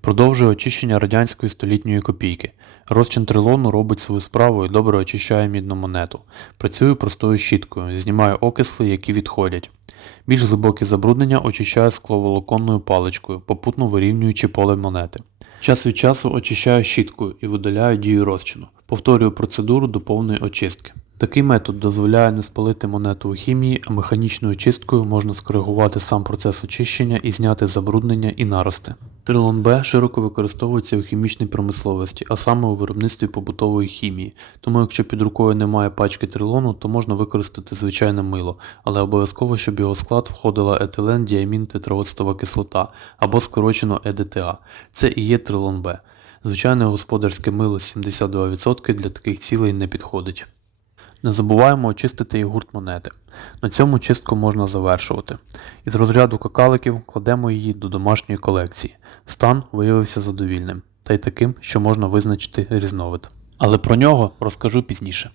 Продовжує очищення радянської столітньої копійки. Розчин трилону робить свою справу і добре очищає мідну монету. Працює простою щіткою, знімає окисли, які відходять. Більш глибокі забруднення очищає скловолоконною паличкою, попутно вирівнюючи поле монети. Час від часу очищаю щіткою і видаляю дію розчину. Повторюю процедуру до повної очистки. Такий метод дозволяє не спалити монету у хімії, а механічною чисткою можна скоригувати сам процес очищення і зняти забруднення і нарости. Трилон Б широко використовується у хімічній промисловості, а саме у виробництві побутової хімії. Тому якщо під рукою немає пачки трилону, то можна використати звичайне мило, але обов'язково, щоб його склад входила етилен діамін тетраоцтова кислота або скорочено ЕДТА. Це і є трилон Б. Звичайне господарське мило 72% для таких цілей не підходить. Не забуваємо очистити і гурт монети. На цьому чистку можна завершувати. Із розряду какаликів кладемо її до домашньої колекції. Стан виявився задовільним, та й таким, що можна визначити різновид. Але про нього розкажу пізніше.